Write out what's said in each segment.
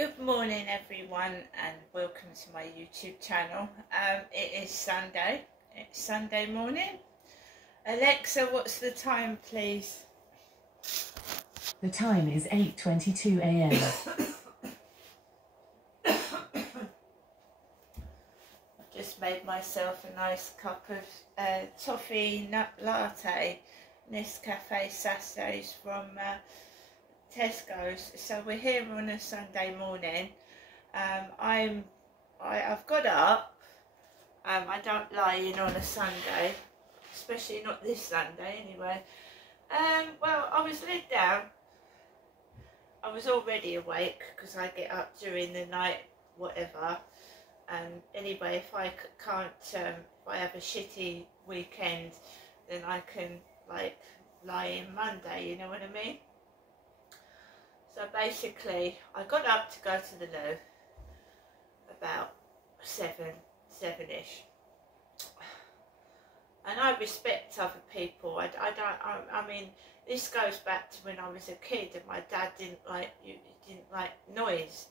Good morning everyone and welcome to my YouTube channel. It is Sunday. It's Sunday morning. Alexa, what's the time please? The time is 8:22 a.m. I've just made myself a nice cup of toffee nut latte, Nescafe sachets from Tesco's. So we're here on a Sunday morning. I've got up. I don't lie in on a Sunday, especially not this Sunday anyway. Well, I was laid down. I was already awake because I get up during the night, whatever. And anyway, if I can't, if I have a shitty weekend, then I can like lie in Monday. You know what I mean? So basically, I got up to go to the loo about seven-ish, and I respect other people. I mean, this goes back to when I was a kid, and my dad didn't like noise,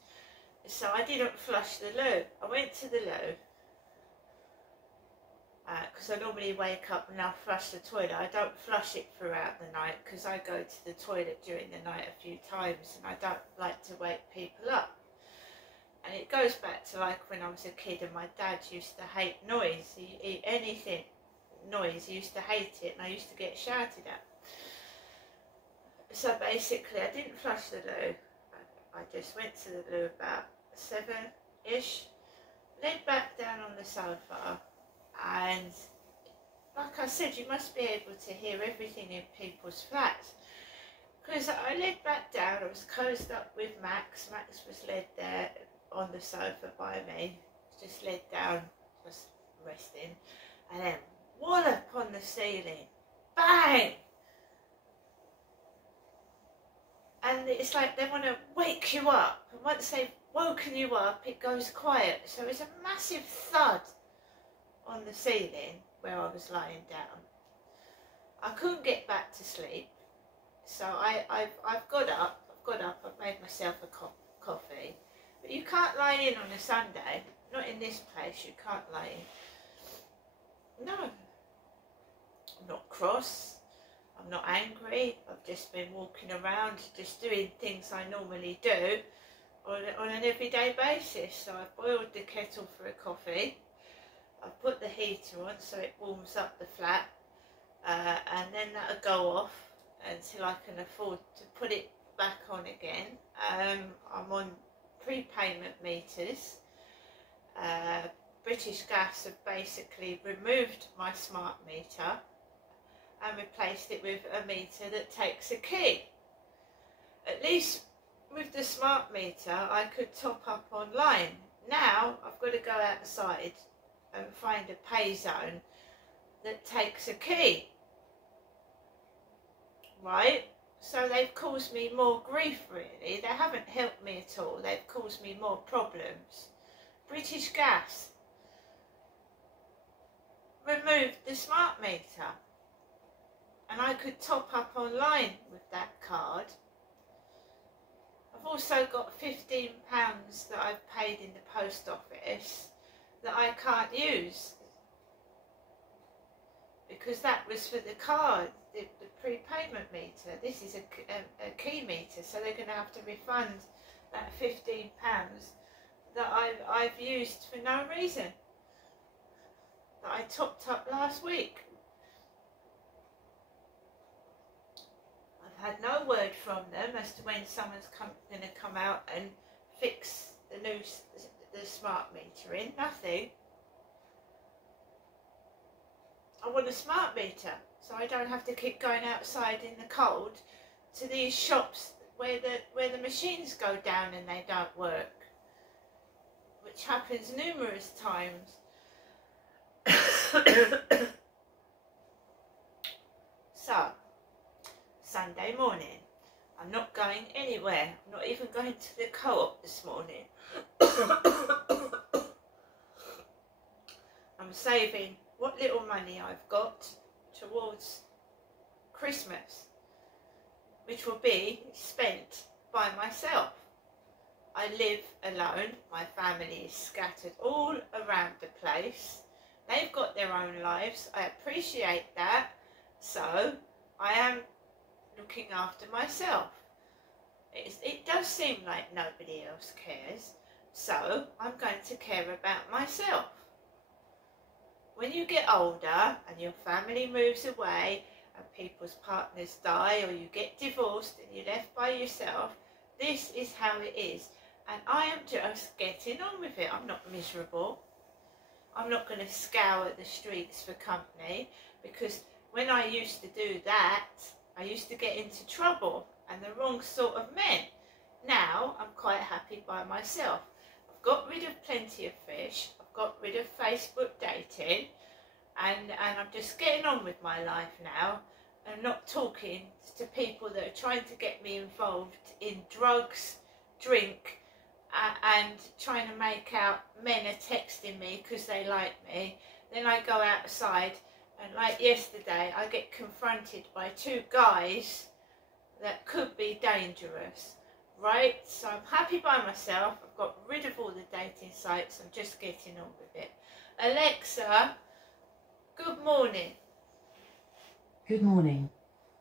so I didn't flush the loo. I went to the loo because I normally wake up and I'll flush the toilet. I don't flush it throughout the night because I go to the toilet during the night a few times and I don't like to wake people up. And it goes back to like when I was a kid and my dad used to hate noise. Anything noise, he used to hate it, and I used to get shouted at. So basically I didn't flush the loo. I just went to the loo about 7-ish, laid back down on the sofa. And like I said, you must be able to hear everything in people's flats. Because I laid back down, I was cozied up with Max. Max was laid there on the sofa by me, just laid down, just resting. And then wallop on the ceiling, bang! And it's like they want to wake you up. And once they've woken you up, it goes quiet. So it's a massive thud on the ceiling where I was lying down. I couldn't get back to sleep, so I've got up. I've made myself a coffee. But you can't lie in on a Sunday. Not in this place. You can't lie in. No, I'm not cross. I'm not angry. I've just been walking around, just doing things I normally do on an everyday basis. So I've boiled the kettle for a coffee. I've put the heater on so it warms up the flat, and then that'll go off until I can afford to put it back on again. I'm on prepayment meters. British Gas have basically removed my smart meter and replaced it with a meter that takes a key. At least with the smart meter I could top up online. Now I've got to go outside and find a pay zone that takes a key, right? So they've caused me more grief, really. They haven't helped me at all. They've caused me more problems. British Gas removed the smart meter, and I could top up online with that card. I've also got £15 that I've paid in the post office that I can't use because that was for the card, the prepayment meter. This is a key meter, so they're going to have to refund that £15 that I've used for no reason, that I topped up last week. I've had no word from them as to when someone's going to come out and fix the smart meter in. Nothing. I want a smart meter so I don't have to keep going outside in the cold to these shops where the machines go down and they don't work, which happens numerous times. So Sunday morning, I'm not going anywhere. I'm not even going to the co-op this morning. I'm saving what little money I've got towards Christmas, which will be spent by myself. I live alone. My family is scattered all around the place. They've got their own lives. I appreciate that. So I am looking after myself. It does seem like nobody else cares. So I'm going to care about myself. When you get older and your family moves away and people's partners die, or you get divorced and you're left by yourself, this is how it is. And I am just getting on with it. I'm not miserable. I'm not going to scour the streets for company, because when I used to do that, I used to get into trouble and the wrong sort of men. Now I'm quite happy by myself. I've got rid of plenty of fish. I've got rid of Facebook dating, and I'm just getting on with my life now, and not talking to people that are trying to get me involved in drugs, drink, and trying to make out men are texting me because they like me. Then I go outside, and like yesterday I get confronted by two guys that could be dangerous, right? So I'm happy by myself. I've got rid of all the dating sites. I'm just getting on with it. Alexa, good morning. Good morning.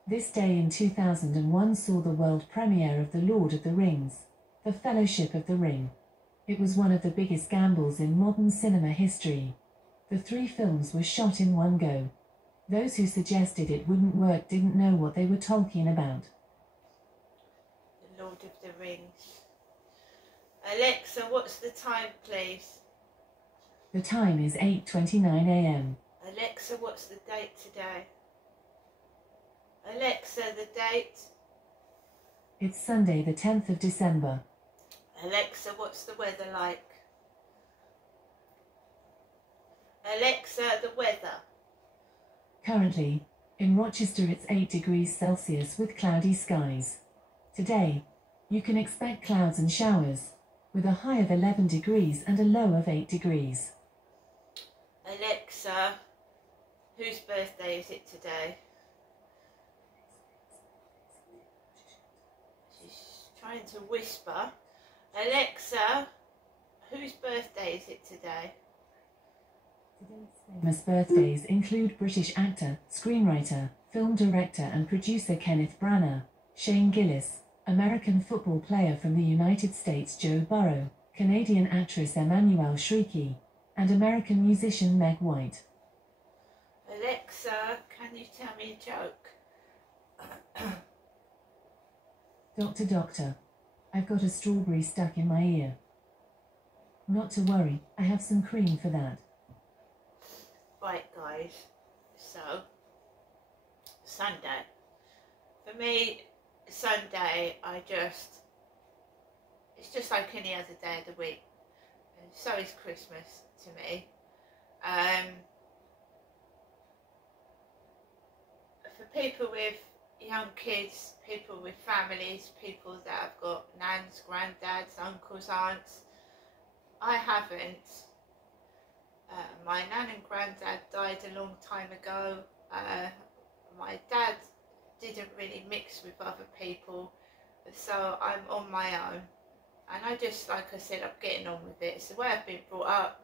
This day in 2001 saw the world premiere of The Lord of the Rings, The Fellowship of the Ring. It was one of the biggest gambles in modern cinema history. The 3 films were shot in one go. Those who suggested it wouldn't work didn't know what they were talking about. The Lord of the Rings. Alexa, what's the time, please? The time is 8:29 a.m. Alexa, what's the date today? Alexa, the date. It's Sunday the 10th of December. Alexa, what's the weather like? Alexa, the weather. Currently, in Rochester it's 8 degrees Celsius with cloudy skies. Today, you can expect clouds and showers, with a high of 11 degrees and a low of 8 degrees. Alexa, whose birthday is it today? She's trying to whisper. Alexa, whose birthday is it today? Today's famous birthdays include British actor, screenwriter, film director and producer Kenneth Branagh, Shane Gillis, American football player from the United States Joe Burrow, Canadian actress Emmanuelle Chriqui, and American musician Meg White. Alexa, can you tell me a joke? Doctor, I've got a strawberry stuck in my ear. Not to worry, I have some cream for that. Right, guys, so Sunday. For me, Sunday, it's just like any other day of the week. And so is Christmas to me. For people with young kids, people with families, people that have got nans, granddads, uncles, aunts, I haven't. My nan and granddad died a long time ago. My dad didn't really mix with other people, so I'm on my own. And I just, like I said, I'm getting on with it. It's the way I've been brought up.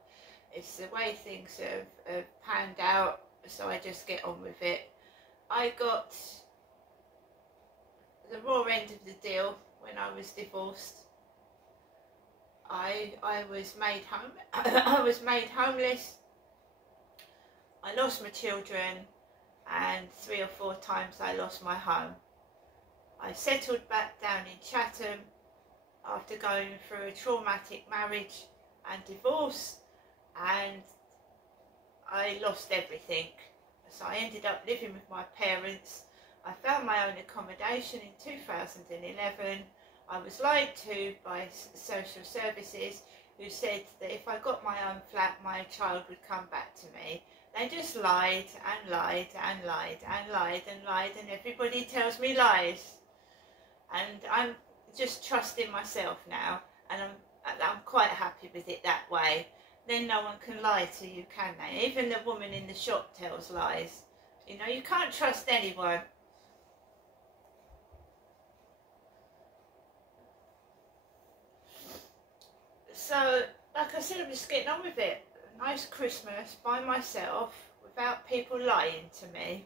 It's the way things have panned out, so I just get on with it. I got the raw end of the deal when I was divorced. I was made I was made homeless. I lost my children, and 3 or 4 times I lost my home. I settled back down in Chatham after going through a traumatic marriage and divorce, and I lost everything. So I ended up living with my parents. I found my own accommodation in 2011. I was lied to by social services, who said that if I got my own flat, my child would come back to me. They just lied and lied and lied and lied and lied, and everybody tells me lies. And I'm just trusting myself now, and I'm quite happy with it that way. Then no one can lie to you, can they? Even the woman in the shop tells lies. You know, you can't trust anyone. said I'm just getting on with it. A nice Christmas by myself without people lying to me.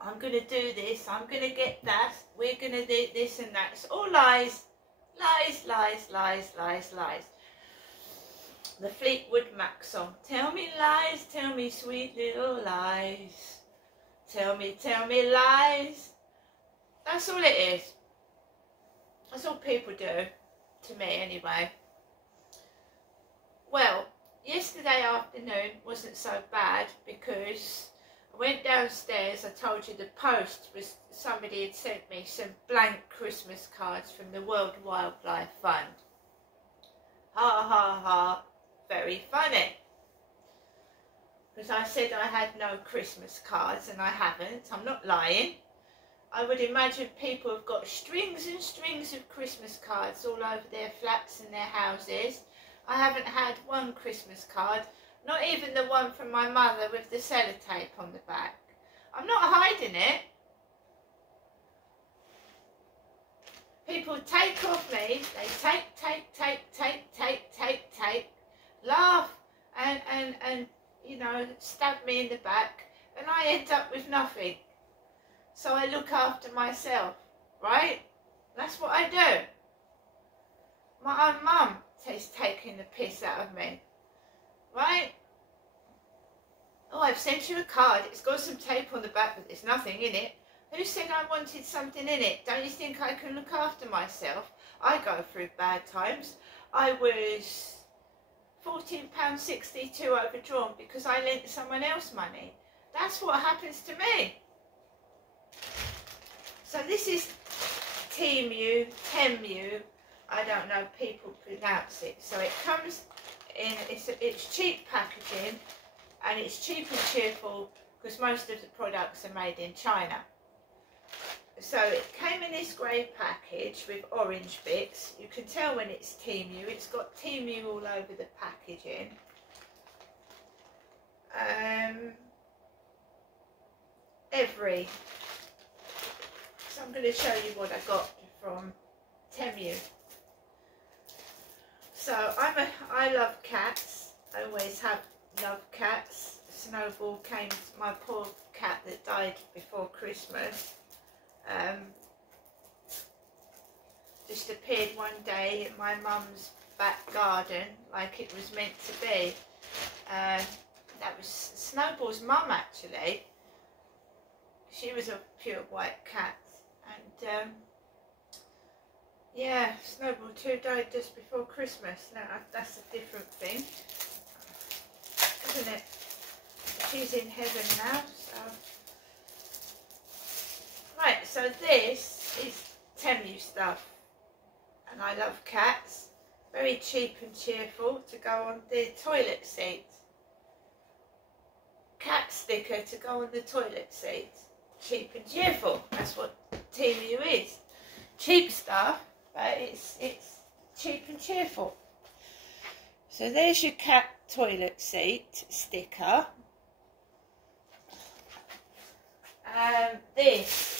I'm going to do this, I'm going to get that, we're going to do this and that. It's all lies. Lies, lies, lies, lies, lies. The Fleetwood Mac song. Tell me lies, tell me sweet little lies. Tell me lies. That's all it is. That's all people do. To me anyway. Well, yesterday afternoon wasn't so bad because I went downstairs. I told you the post was, somebody had sent me some blank Christmas cards from the World Wildlife Fund. Ha ha ha, very funny. Because I said I had no Christmas cards and I haven't. I'm not lying. I would imagine people have got strings and strings of Christmas cards all over their flats and their houses. I haven't had one Christmas card, not even the one from my mother with the sellotape on the back. I'm not hiding it. People take off me, they take, laugh and you know, stab me in the back, and I end up with nothing. So I look after myself, right? That's what I do. My own mum is taking the piss out of me, right? Oh, I've sent you a card. It's got some tape on the back, but there's nothing in it. Who said I wanted something in it? Don't you think I can look after myself? I go through bad times. I was £14.62 overdrawn because I lent someone else money. That's what happens to me. So this is Temu, I don't know, people pronounce it. So it comes in, it's cheap packaging and it's cheap and cheerful because most of the products are made in China. So it came in this grey package with orange bits. You can tell when it's Temu. It's got Temu all over the packaging. So I'm going to show you what I got from Temu. So I love cats. I always have loved cats. Snowball came, my poor cat that died before Christmas. Just appeared one day in my mum's back garden like it was meant to be. That was Snowball's mum actually. She was a pure white cat, and yeah, Snowball too died just before Christmas. Now that's a different thing, isn't it? She's in heaven now, so. Right, so this is Temu stuff, and I love cats. Very cheap and cheerful to go on the toilet seat. Cat sticker to go on the toilet seat. Cheap and cheerful. That's what Temu is. Cheap stuff, but it's cheap and cheerful. So there's your cat toilet seat sticker. This.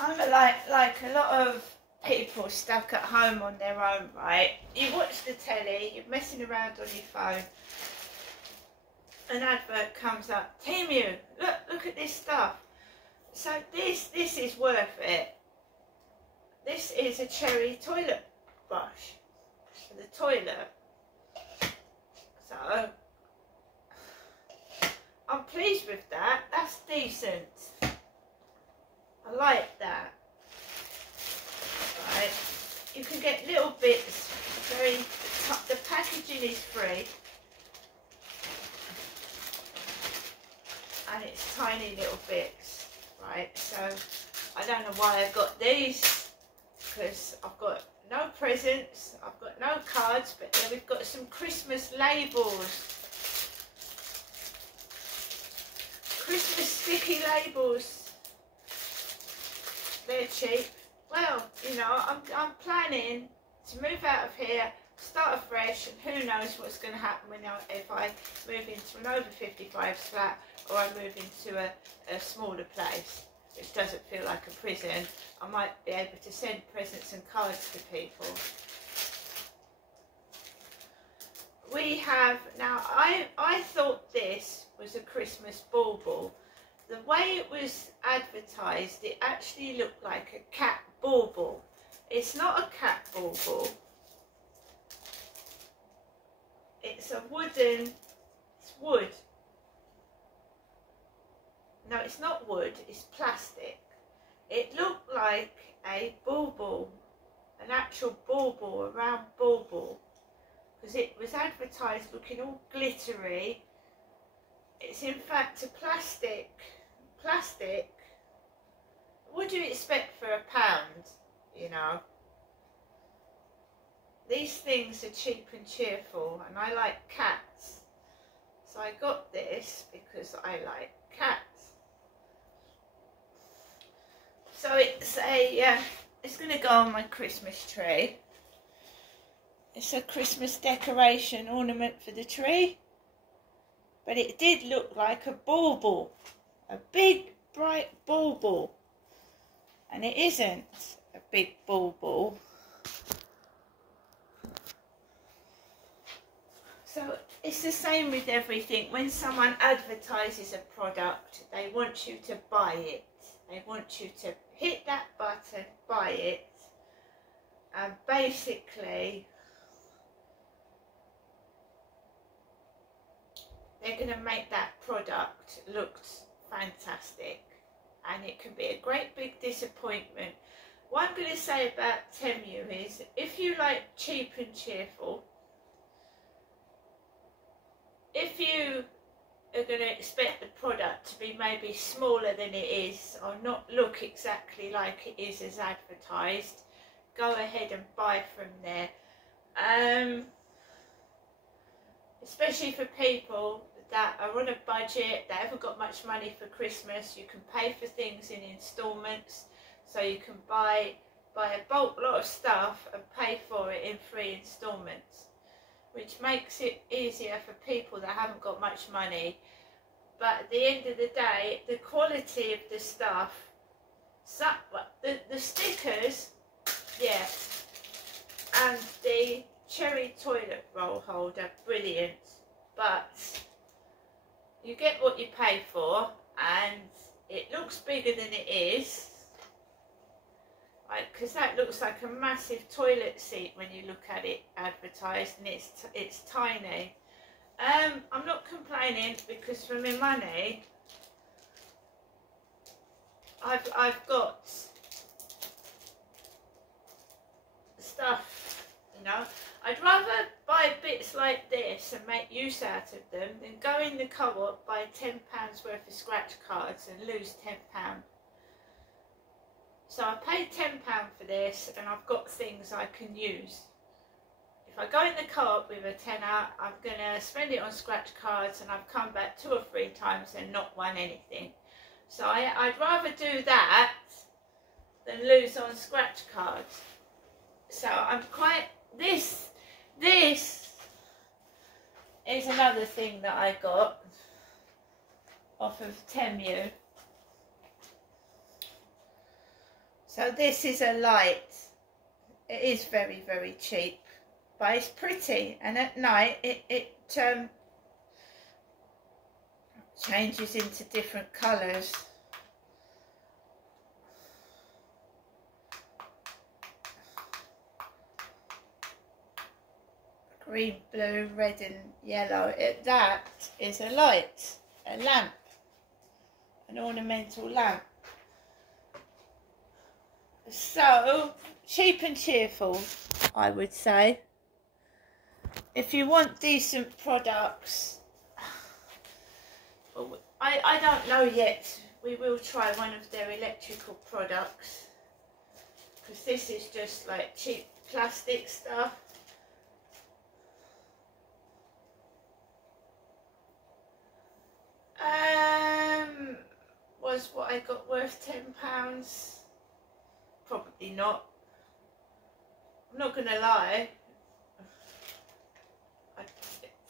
I'm like a lot of people stuck at home on their own, right? You watch the telly, you're messing around on your phone, an advert comes up, Temu, look at this stuff. So this is worth it. This is a cherry toilet brush for the toilet. So I'm pleased with that. That's decent. I like that. Right. You can get little bits. The packaging is free. And it's tiny little bits. Right. So I don't know why I've got these. Because I've got no presents. I've got no cards. But then we've got some Christmas labels. Christmas sticky labels. They're cheap. Well, you know, I'm planning to move out of here start afresh, and who knows what's going to happen if I move into an over 55 flat, or I move into a smaller place which doesn't feel like a prison. I might be able to send presents and cards to people. We have now, I thought this was a Christmas bauble. The way it was advertised, it actually looked like a cat bauble. It's not a cat bauble. It's a wooden, it's wood. No, it's not wood, it's plastic. It looked like a bauble, an actual bauble, a round bauble, because it was advertised looking all glittery. It's in fact a plastic. What do you expect for £1, you know? These things are cheap and cheerful, and I like cats. So I got this because I like cats. So it's it's going to go on my Christmas tree. It's a Christmas decoration ornament for the tree. But it did look like a bauble. A big, bright bauble. And it isn't a big bauble. So it's the same with everything. When someone advertises a product, they want you to buy it. They want you to hit that button, buy it, and basically they're going to make that product look fantastic, and it can be a great big disappointment. What I'm going to say about Temu is, if you like cheap and cheerful, if you are going to expect the product to be maybe smaller than it is, or not look exactly like it is as advertised, go ahead and buy from there. Especially for people that are on a budget, they haven't got much money for Christmas, you can pay for things in instalments, so you can buy a bulk lot of stuff and pay for it in 3 instalments, which makes it easier for people that haven't got much money. But at the end of the day, the quality of the stuff, the stickers, yeah, and the cherry toilet roll holder, brilliant, but you get what you pay for, and it looks bigger than it is, right? Because that looks like a massive toilet seat when you look at it advertised, and it's tiny. I'm not complaining, because for my money, I've got stuff, you know. I'd rather buy bits like this and make use out of them than go in the co-op, buy £10 worth of scratch cards and lose £10. So I paid £10 for this, and I've got things I can use. If I go in the co-op with a tenner, I'm going to spend it on scratch cards, and I've come back 2 or 3 times and not won anything. So I'd rather do that than lose on scratch cards. So I'm quite... This is another thing that I got off of Temu. So this is a light. It is very, very cheap, but it's pretty, and at night it changes into different colours. Green, blue, red and yellow. That is a light, a lamp, an ornamental lamp. So, cheap and cheerful, I would say. If you want decent products, I don't know yet. We will try one of their electrical products, because this is just like cheap plastic stuff. Was what I got worth £10? Probably not. I'm not gonna lie.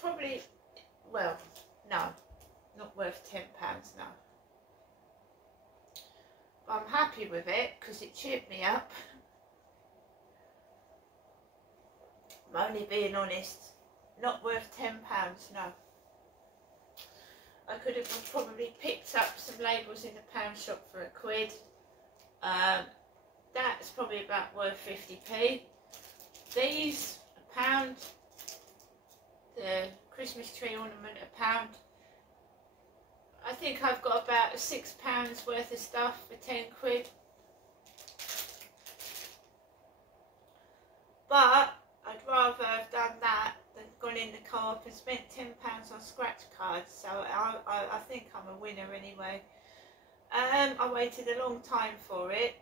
probably, well, no, not worth £10, no. But I'm happy with it because it cheered me up. I'm only being honest. Not worth £10, no. I could have probably picked up some labels in the pound shop for £1. That's probably about worth 50p. These, £1. The Christmas tree ornament, £1. I think I've got about £6 worth of stuff for £10. But I'd rather have done that than gone in the co-op and spent £10 on scratch cards. So I think I'm a winner anyway. I waited a long time for it.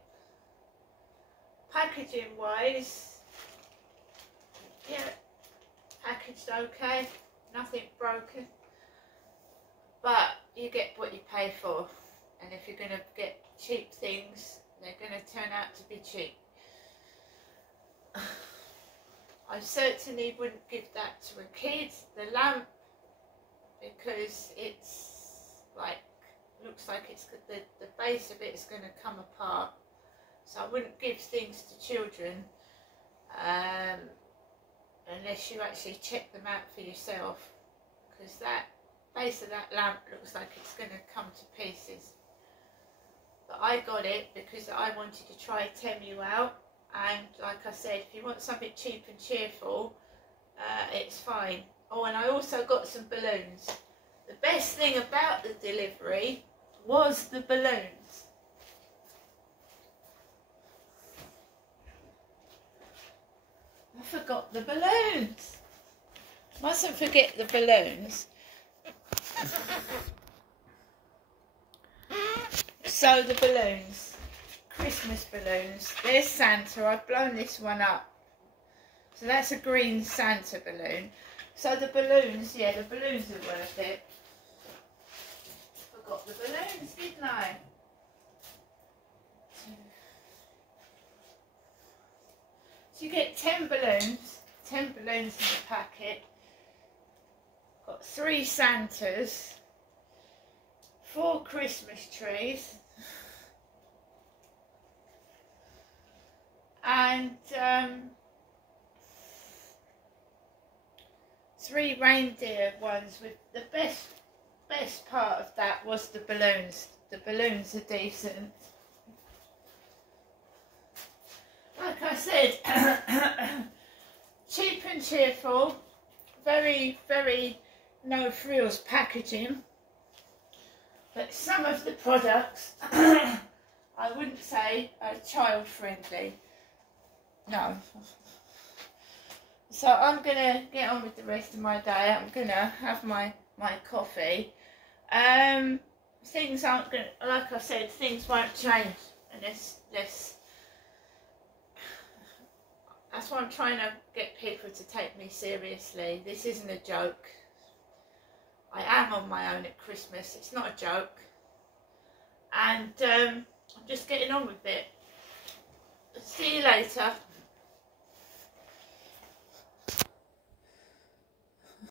Packaging wise, yeah, packaged okay, nothing broken. But you get what you pay for, and if you're going to get cheap things, they're going to turn out to be cheap. I certainly wouldn't give that to a kid, the lamp, because it's like, looks like it's the base of it is going to come apart. So I wouldn't give things to children unless you actually check them out for yourself, because that base of that lamp looks like it's going to come to pieces. But I got it because I wanted to try Temu out, and like I said, if you want something cheap and cheerful, it's fine. Oh, and I also got some balloons. The best thing about the delivery was the balloons. I forgot the balloons. Mustn't forget the balloons. So the balloons, Christmas balloons, there's Santa. I've blown this one up. So that's a green Santa balloon. So the balloons, yeah, the balloons are worth it. Forgot the balloons, didn't I? So you get 10 balloons in the packet. Got 3 Santas, 4 Christmas trees, and 3 reindeer ones. With the best part of that was the balloons. The balloons are decent. Like I said, cheap and cheerful, very, very no frills packaging, but some of the products I wouldn't say are child friendly. No. So I'm gonna get on with the rest of my day. I'm gonna have my coffee. Things aren't gonna, like I said, things won't change unless that's why I'm trying to get people to take me seriously. This isn't a joke. I am on my own at Christmas. It's not a joke. And I'm just getting on with it. See you later.